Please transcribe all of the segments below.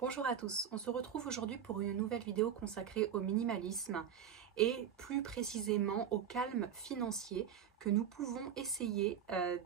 Bonjour à tous, on se retrouve aujourd'hui pour une nouvelle vidéo consacrée au minimalisme et plus précisément au calme financier que nous pouvons essayer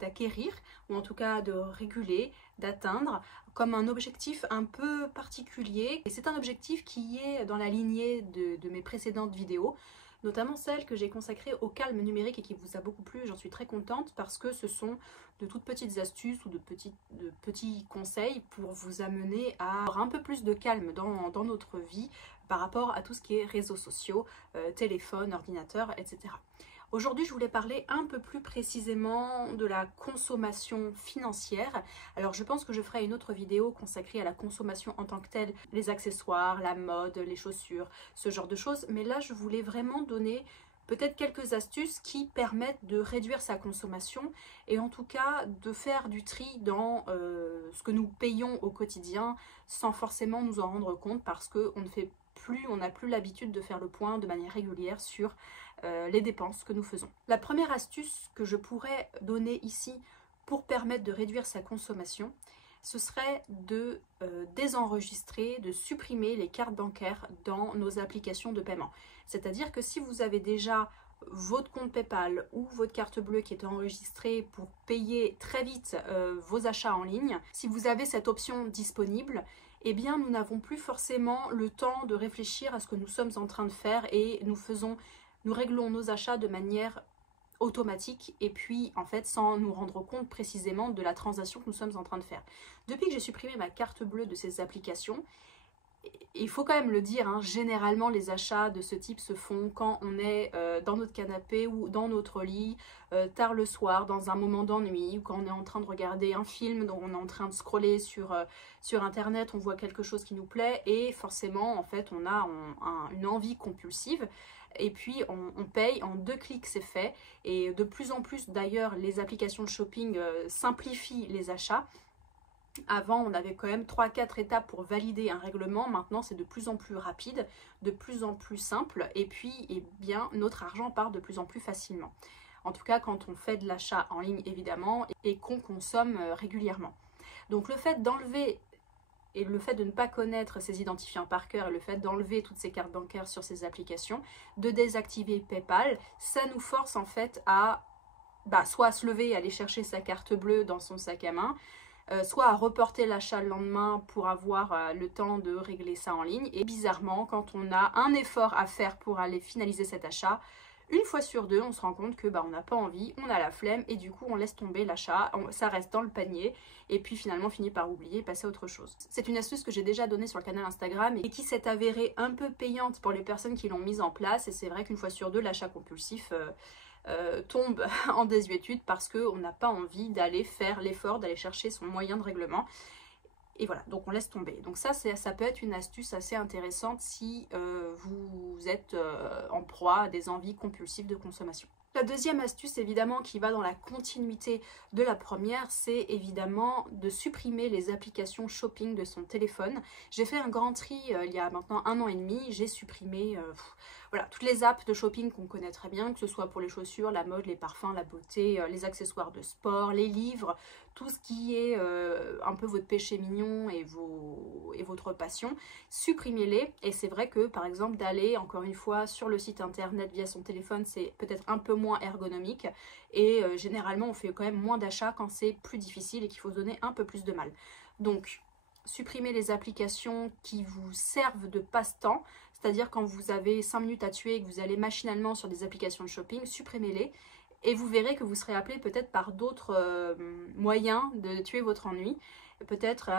d'acquérir ou en tout cas de réguler, d'atteindre comme un objectif un peu particulier. Et c'est un objectif qui est dans la lignée de mes précédentes vidéos, notamment celle que j'ai consacrée au calme numérique et qui vous a beaucoup plu. J'en suis très contente parce que ce sont de toutes petites astuces ou de petits conseils pour vous amener à avoir un peu plus de calme dans notre vie par rapport à tout ce qui est réseaux sociaux, téléphone, ordinateur, etc. Aujourd'hui, je voulais parler un peu plus précisément de la consommation financière. Alors, je pense que je ferai une autre vidéo consacrée à la consommation en tant que telle, les accessoires, la mode, les chaussures, ce genre de choses. Mais là, je voulais vraiment donner peut-être quelques astuces qui permettent de réduire sa consommation et en tout cas de faire du tri dans ce que nous payons au quotidien sans forcément nous en rendre compte parce qu'on ne fait plus, on n'a plus l'habitude de faire le point de manière régulière sur les dépenses que nous faisons. La première astuce que je pourrais donner ici pour permettre de réduire sa consommation, ce serait de désenregistrer, de supprimer les cartes bancaires dans nos applications de paiement. C'est-à-dire que si vous avez déjà votre compte PayPal ou votre carte bleue qui est enregistrée pour payer très vite vos achats en ligne, si vous avez cette option disponible, eh bien nous n'avons plus forcément le temps de réfléchir à ce que nous sommes en train de faire et nous réglons nos achats de manière automatique et puis en fait sans nous rendre compte précisément de la transaction que nous sommes en train de faire. Depuis que j'ai supprimé ma carte bleue de ces applications, il faut quand même le dire, hein, généralement les achats de ce type se font quand on est dans notre canapé ou dans notre lit, tard le soir, dans un moment d'ennui, ou quand on est en train de regarder un film, dont on est en train de scroller sur internet, on voit quelque chose qui nous plaît et forcément en fait on a une envie compulsive. Et puis on paye, en 2 clics c'est fait. Et de plus en plus d'ailleurs les applications de shopping simplifient les achats. Avant on avait quand même 3-4 étapes pour valider un règlement, maintenant c'est de plus en plus rapide, de plus en plus simple et puis eh bien, notre argent part de plus en plus facilement. En tout cas quand on fait de l'achat en ligne évidemment et qu'on consomme régulièrement. Donc le fait d'enlever et le fait de ne pas connaître ces identifiants par cœur et le fait d'enlever toutes ces cartes bancaires sur ces applications, de désactiver PayPal, ça nous force en fait à soit à se lever et aller chercher sa carte bleue dans son sac à main, soit à reporter l'achat le lendemain pour avoir le temps de régler ça en ligne. Et bizarrement, quand on a un effort à faire pour aller finaliser cet achat, une fois sur deux, on se rend compte que on n'a pas envie, on a la flemme et du coup on laisse tomber l'achat, ça reste dans le panier et puis finalement on finit par oublier et passer à autre chose. C'est une astuce que j'ai déjà donnée sur le canal Instagram et qui s'est avérée un peu payante pour les personnes qui l'ont mise en place et c'est vrai qu'une fois sur deux l'achat compulsif tombe en désuétude parce qu'on n'a pas envie d'aller faire l'effort, d'aller chercher son moyen de règlement. Et voilà, donc on laisse tomber. Donc ça peut être une astuce assez intéressante si vous êtes en proie à des envies compulsives de consommation. La deuxième astuce, évidemment, qui va dans la continuité de la première, c'est évidemment de supprimer les applications shopping de son téléphone. J'ai fait un grand tri il y a maintenant 1 an et demi, j'ai supprimé voilà, toutes les apps de shopping qu'on connaît très bien, que ce soit pour les chaussures, la mode, les parfums, la beauté, les accessoires de sport, les livres, tout ce qui est un peu votre péché mignon et votre passion, supprimez-les. Et c'est vrai que par exemple d'aller encore une fois sur le site internet via son téléphone, c'est peut-être un peu moins ergonomique et généralement on fait quand même moins d'achats quand c'est plus difficile et qu'il faut se donner un peu plus de mal. Donc supprimez les applications qui vous servent de passe-temps, c'est-à-dire quand vous avez 5 minutes à tuer et que vous allez machinalement sur des applications de shopping, supprimez-les. Et vous verrez que vous serez appelé peut-être par d'autres moyens de tuer votre ennui. Peut-être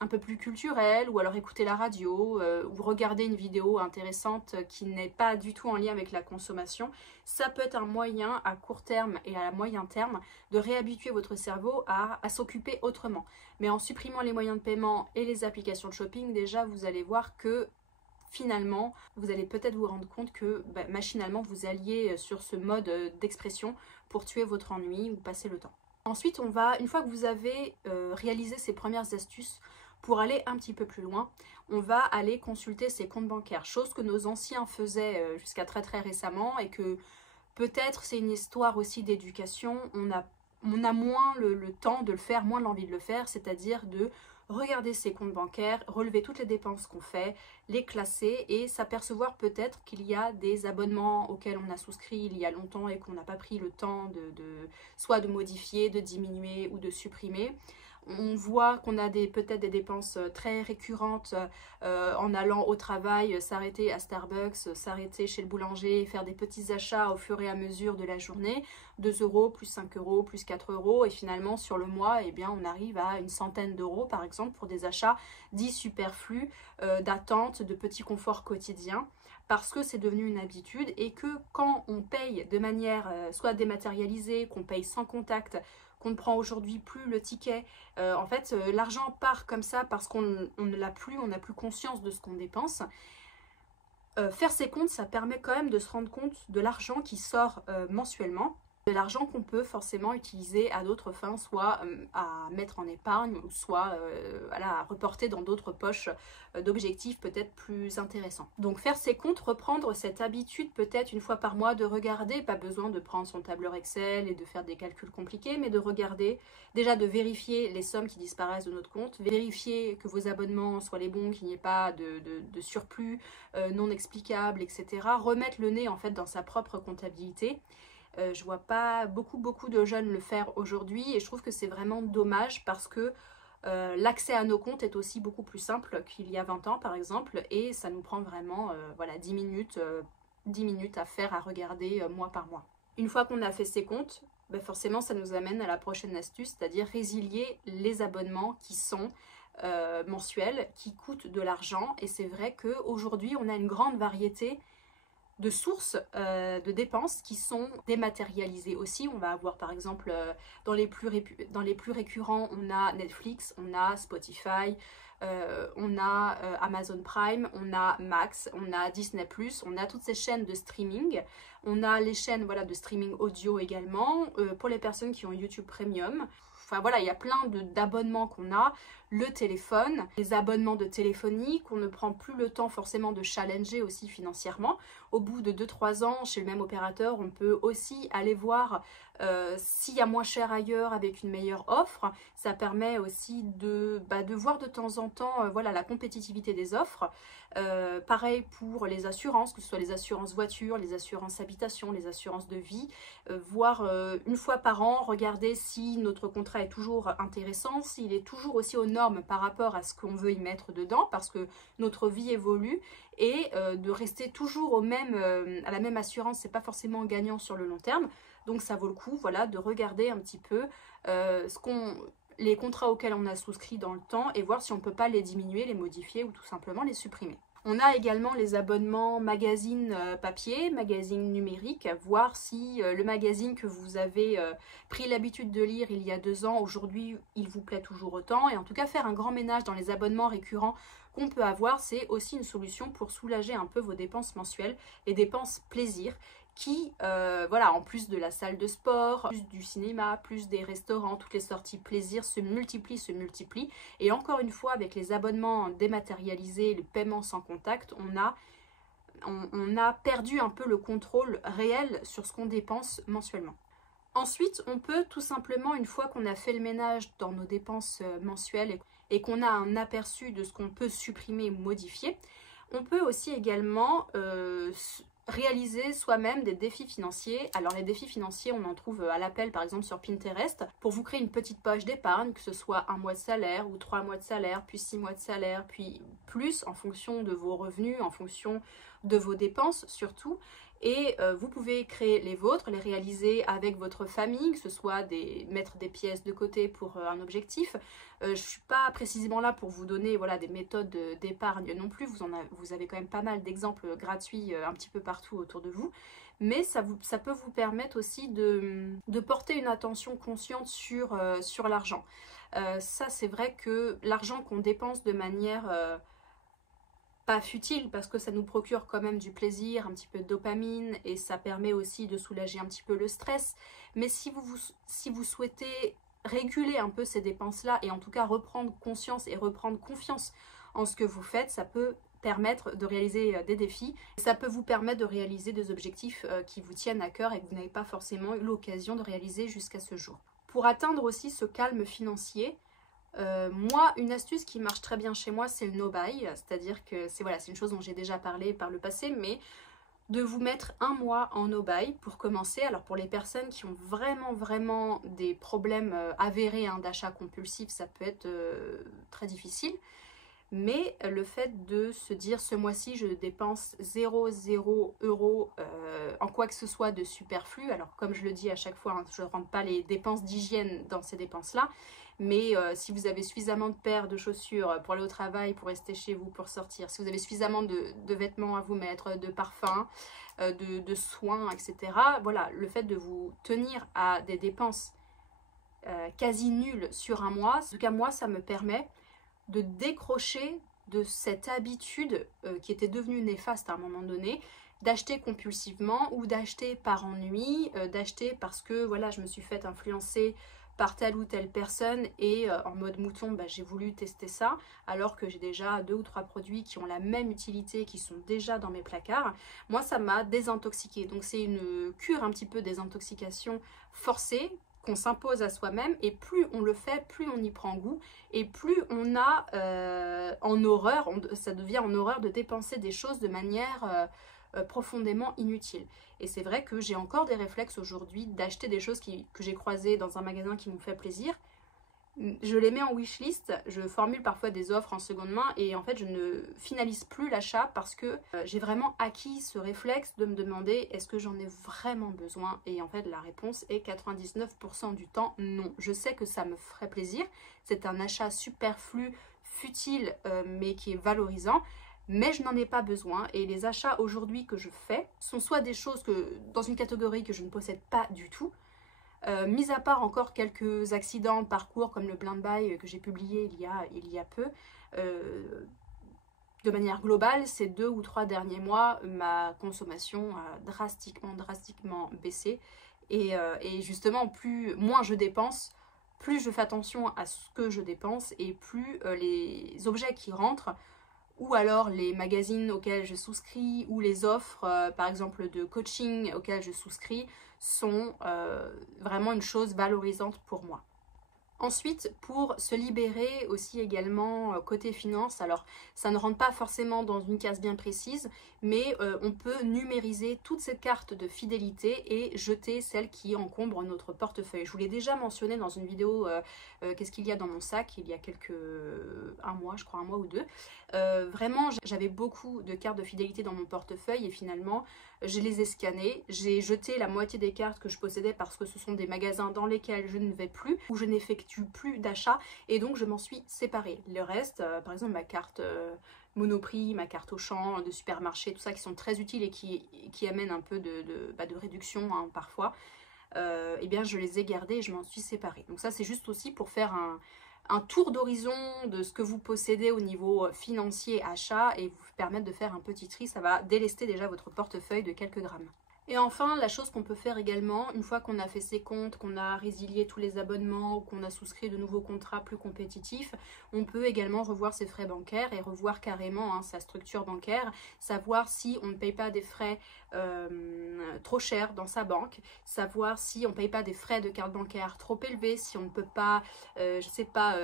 un peu plus culturel, ou alors écouter la radio, ou regarder une vidéo intéressante qui n'est pas du tout en lien avec la consommation. Ça peut être un moyen à court terme et à moyen terme de réhabituer votre cerveau à s'occuper autrement. Mais en supprimant les moyens de paiement et les applications de shopping, déjà vous allez voir que finalement, vous allez peut-être vous rendre compte que machinalement, vous alliez sur ce mode d'expression pour tuer votre ennui ou passer le temps. Ensuite, une fois que vous avez réalisé ces premières astuces, pour aller un petit peu plus loin, on va aller consulter ses comptes bancaires, chose que nos anciens faisaient jusqu'à très récemment et que peut-être c'est une histoire aussi d'éducation, on a moins le temps de le faire, moins l'envie de le faire, c'est-à-dire de regarder ses comptes bancaires, relever toutes les dépenses qu'on fait, les classer et s'apercevoir peut-être qu'il y a des abonnements auxquels on a souscrit il y a longtemps et qu'on n'a pas pris le temps soit de modifier, de diminuer ou de supprimer. On voit qu'on a peut-être des dépenses très récurrentes en allant au travail, s'arrêter à Starbucks, s'arrêter chez le boulanger, faire des petits achats au fur et à mesure de la journée, 2 €, plus 5 €, plus 4 € et finalement sur le mois, eh bien, on arrive à une centaine d'euros par exemple pour des achats dits superflus, d'attente, de petits conforts quotidiens parce que c'est devenu une habitude et que quand on paye de manière soit dématérialisée, qu'on paye sans contact, qu'on ne prend aujourd'hui plus le ticket. En fait, l'argent part comme ça parce qu'on ne l'a plus, on n'a plus conscience de ce qu'on dépense. Faire ses comptes, ça permet quand même de se rendre compte de l'argent qui sort mensuellement, de l'argent qu'on peut forcément utiliser à d'autres fins, soit à mettre en épargne, soit voilà, à reporter dans d'autres poches d'objectifs peut-être plus intéressants. Donc faire ses comptes, reprendre cette habitude peut-être une fois par mois de regarder, pas besoin de prendre son tableur Excel et de faire des calculs compliqués, mais de regarder, déjà de vérifier les sommes qui disparaissent de notre compte, vérifier que vos abonnements soient les bons, qu'il n'y ait pas de surplus non explicable, etc. Remettre le nez en fait dans sa propre comptabilité. Je vois pas beaucoup de jeunes le faire aujourd'hui et je trouve que c'est vraiment dommage parce que l'accès à nos comptes est aussi beaucoup plus simple qu'il y a 20 ans par exemple et ça nous prend vraiment voilà, 10 minutes à faire, à regarder mois par mois. Une fois qu'on a fait ses comptes, ben forcément ça nous amène à la prochaine astuce, c'est-à-dire résilier les abonnements qui sont mensuels, qui coûtent de l'argent et c'est vrai qu'aujourd'hui on a une grande variété de sources de dépenses qui sont dématérialisées aussi. On va avoir par exemple dans les plus récurrents, on a Netflix, on a Spotify, on a Amazon Prime, on a Max, on a Disney+, on a toutes ces chaînes de streaming. On a les chaînes voilà, de streaming audio également, pour les personnes qui ont YouTube Premium. Enfin voilà, il y a plein d'abonnements qu'on a, le téléphone, les abonnements de téléphonie qu'on ne prend plus le temps forcément de challenger aussi financièrement. Au bout de 2-3 ans, chez le même opérateur, on peut aussi aller voir s'il y a moins cher ailleurs avec une meilleure offre. Ça permet aussi de voir de temps en temps voilà, la compétitivité des offres. Pareil pour les assurances, que ce soit les assurances voitures, les assurances habitation, les assurances de vie, voir une fois par an, regarder si notre contrat est toujours intéressant, s'il est toujours aussi aux normes par rapport à ce qu'on veut y mettre dedans, parce que notre vie évolue et de rester toujours à la même assurance, c'est pas forcément gagnant sur le long terme. Donc ça vaut le coup voilà, de regarder un petit peu les contrats auxquels on a souscrit dans le temps et voir si on ne peut pas les diminuer, les modifier ou tout simplement les supprimer. On a également les abonnements magazine papier, magazine numérique, voir si le magazine que vous avez pris l'habitude de lire il y a 2 ans, aujourd'hui il vous plaît toujours autant. Et en tout cas faire un grand ménage dans les abonnements récurrents qu'on peut avoir, c'est aussi une solution pour soulager un peu vos dépenses mensuelles, les dépenses plaisir, qui, voilà, en plus de la salle de sport, plus du cinéma, plus des restaurants, toutes les sorties plaisir se multiplient. Et encore une fois, avec les abonnements dématérialisés, le paiement sans contact, on a perdu un peu le contrôle réel sur ce qu'on dépense mensuellement. Ensuite, on peut tout simplement, une fois qu'on a fait le ménage dans nos dépenses mensuelles et qu'on a un aperçu de ce qu'on peut supprimer ou modifier, on peut aussi également réaliser soi-même des défis financiers. Alors les défis financiers, on en trouve à l'appel par exemple sur Pinterest pour vous créer une petite poche d'épargne, que ce soit 1 mois de salaire ou 3 mois de salaire, puis 6 mois de salaire, puis plus en fonction de vos revenus, en fonction de vos dépenses surtout. Et vous pouvez créer les vôtres, les réaliser avec votre famille, que ce soit mettre des pièces de côté pour un objectif. Je ne suis pas précisément là pour vous donner voilà, des méthodes d'épargne non plus. Vous avez quand même pas mal d'exemples gratuits un petit peu partout autour de vous. Mais ça peut vous permettre aussi de porter une attention consciente sur l'argent. Ça, c'est vrai que l'argent qu'on dépense de manière pas futile, parce que ça nous procure quand même du plaisir, un petit peu de dopamine, et ça permet aussi de soulager un petit peu le stress. Mais si vous souhaitez réguler un peu ces dépenses-là, et en tout cas reprendre conscience et reprendre confiance en ce que vous faites, ça peut permettre de réaliser des défis. Ça peut vous permettre de réaliser des objectifs qui vous tiennent à cœur et que vous n'avez pas forcément eu l'occasion de réaliser jusqu'à ce jour. Pour atteindre aussi ce calme financier, Moi, une astuce qui marche très bien chez moi, c'est le no-buy, c'est-à-dire que c'est une chose dont j'ai déjà parlé par le passé, mais de vous mettre un mois en no-buy pour commencer. Alors pour les personnes qui ont vraiment des problèmes avérés d'achat compulsif, ça peut être très difficile. Mais le fait de se dire ce mois-ci je dépense 0 € en quoi que ce soit de superflu, alors comme je le dis à chaque fois, je ne rentre pas les dépenses d'hygiène dans ces dépenses-là, mais si vous avez suffisamment de paires de chaussures pour aller au travail, pour rester chez vous, pour sortir, si vous avez suffisamment de vêtements à vous mettre, de parfums, de soins, etc. Voilà, le fait de vous tenir à des dépenses quasi nulles sur un mois, en tout cas moi ça me permet de décrocher de cette habitude qui était devenue néfaste à un moment donné, d'acheter compulsivement ou d'acheter par ennui, d'acheter parce que voilà, je me suis fait influencer par telle ou telle personne et en mode mouton, j'ai voulu tester ça, alors que j'ai déjà 2 ou 3 produits qui ont la même utilité, qui sont déjà dans mes placards. Moi, ça m'a désintoxiquée. Donc c'est une cure un petit peu désintoxication forcée, qu'on s'impose à soi-même, et plus on le fait, plus on y prend goût, et plus on a en horreur, ça devient en horreur de dépenser des choses de manière profondément inutile. Et c'est vrai que j'ai encore des réflexes aujourd'hui d'acheter des choses que j'ai croisées dans un magasin qui m'ont fait plaisir. Je les mets en wishlist, je formule parfois des offres en seconde main et en fait je ne finalise plus l'achat parce que j'ai vraiment acquis ce réflexe de me demander est-ce que j'en ai vraiment besoin, et en fait la réponse est 99% du temps non. Je sais que ça me ferait plaisir, c'est un achat superflu, futile mais qui est valorisant, mais je n'en ai pas besoin, et les achats aujourd'hui que je fais sont soit des choses dans une catégorie que je ne possède pas du tout, mis à part encore quelques accidents de parcours comme le blind buy que j'ai publié il y a peu, de manière globale, ces 2 ou 3 derniers mois, ma consommation a drastiquement baissé. Et justement, moins je dépense, plus je fais attention à ce que je dépense, et plus les objets qui rentrent, ou alors les magazines auxquels je souscris, ou les offres, par exemple de coaching auxquelles je souscris, sont vraiment une chose valorisante pour moi. Ensuite, pour se libérer aussi également côté finance, alors ça ne rentre pas forcément dans une case bien précise, mais on peut numériser toutes ces cartes de fidélité et jeter celles qui encombrent notre portefeuille. Je vous l'ai déjà mentionné dans une vidéo qu'est-ce qu'il y a dans mon sac il y a un mois ou 2. Vraiment, j'avais beaucoup de cartes de fidélité dans mon portefeuille et finalement, je les ai scannées. J'ai jeté la moitié des cartes que je possédais parce que ce sont des magasins dans lesquels je ne vais plus, où je n'effectue plus d'achat, et donc je m'en suis séparée. Le reste, par exemple ma carte Monoprix, ma carte Auchan, de supermarché, tout ça qui sont très utiles et qui amènent un peu de réduction parfois, eh bien je les ai gardées et je m'en suis séparée. Donc ça c'est juste aussi pour faire un tour d'horizon de ce que vous possédez au niveau financier, achat, et vous permettre de faire un petit tri. Ça va délester déjà votre portefeuille de quelques grammes. Et enfin, la chose qu'on peut faire également, une fois qu'on a fait ses comptes, qu'on a résilié tous les abonnements, ou qu'on a souscrit de nouveaux contrats plus compétitifs, on peut également revoir ses frais bancaires et revoir carrément sa structure bancaire, savoir si on ne paye pas des frais trop chers dans sa banque, savoir si on ne paye pas des frais de carte bancaire trop élevés, si on ne peut pas,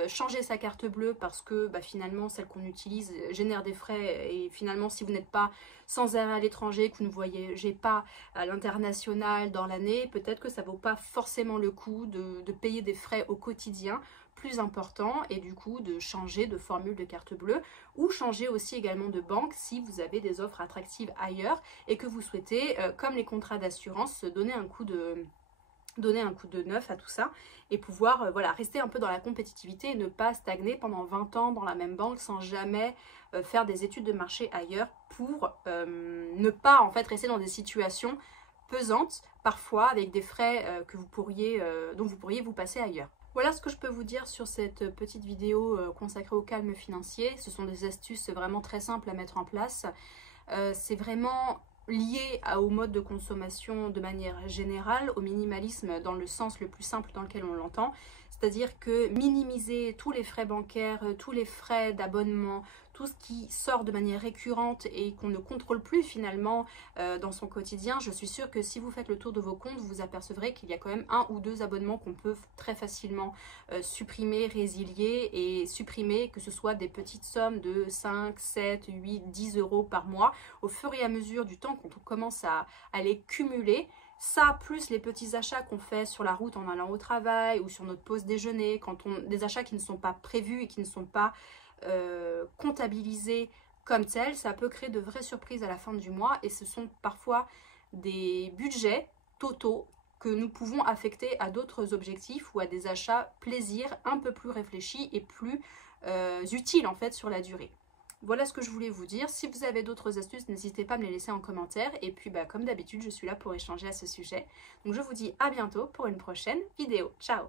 changer sa carte bleue parce que finalement celle qu'on utilise génère des frais, et finalement si vous n'êtes pas sans arrêt à l'étranger, que vous ne voyagez pas à l'international dans l'année, peut-être que ça ne vaut pas forcément le coup de payer des frais au quotidien plus importants, et du coup de changer de formule de carte bleue, ou changer aussi également de banque si vous avez des offres attractives ailleurs et que vous souhaitez, comme les contrats d'assurance, donner un coup de neuf à tout ça, et pouvoir rester un peu dans la compétitivité et ne pas stagner pendant 20 ans dans la même banque sans jamais faire des études de marché ailleurs, pour ne pas en fait rester dans des situations pesantes, parfois avec des frais dont vous pourriez vous passer ailleurs. Voilà ce que je peux vous dire sur cette petite vidéo consacrée au calme financier. Ce sont des astuces vraiment très simples à mettre en place. C'est vraiment lié au mode de consommation de manière générale, au minimalisme dans le sens le plus simple dans lequel on l'entend. C'est-à-dire que minimiser tous les frais bancaires, tous les frais d'abonnement, tout ce qui sort de manière récurrente et qu'on ne contrôle plus finalement dans son quotidien, je suis sûre que si vous faites le tour de vos comptes, vous apercevrez qu'il y a quand même 1 ou 2 abonnements qu'on peut très facilement supprimer, résilier et supprimer, que ce soit des petites sommes de 5, 7, 8, 10 euros par mois. Au fur et à mesure du temps, quand on commence à les cumuler, ça, plus les petits achats qu'on fait sur la route en allant au travail ou sur notre pause déjeuner, des achats qui ne sont pas prévus et qui ne sont pas comptabilisés comme tels, ça peut créer de vraies surprises à la fin du mois et ce sont parfois des budgets totaux que nous pouvons affecter à d'autres objectifs ou à des achats plaisir un peu plus réfléchis et plus utiles en fait sur la durée. Voilà ce que je voulais vous dire. Si vous avez d'autres astuces, n'hésitez pas à me les laisser en commentaire. Et puis, comme d'habitude, je suis là pour échanger à ce sujet. Donc, je vous dis à bientôt pour une prochaine vidéo. Ciao!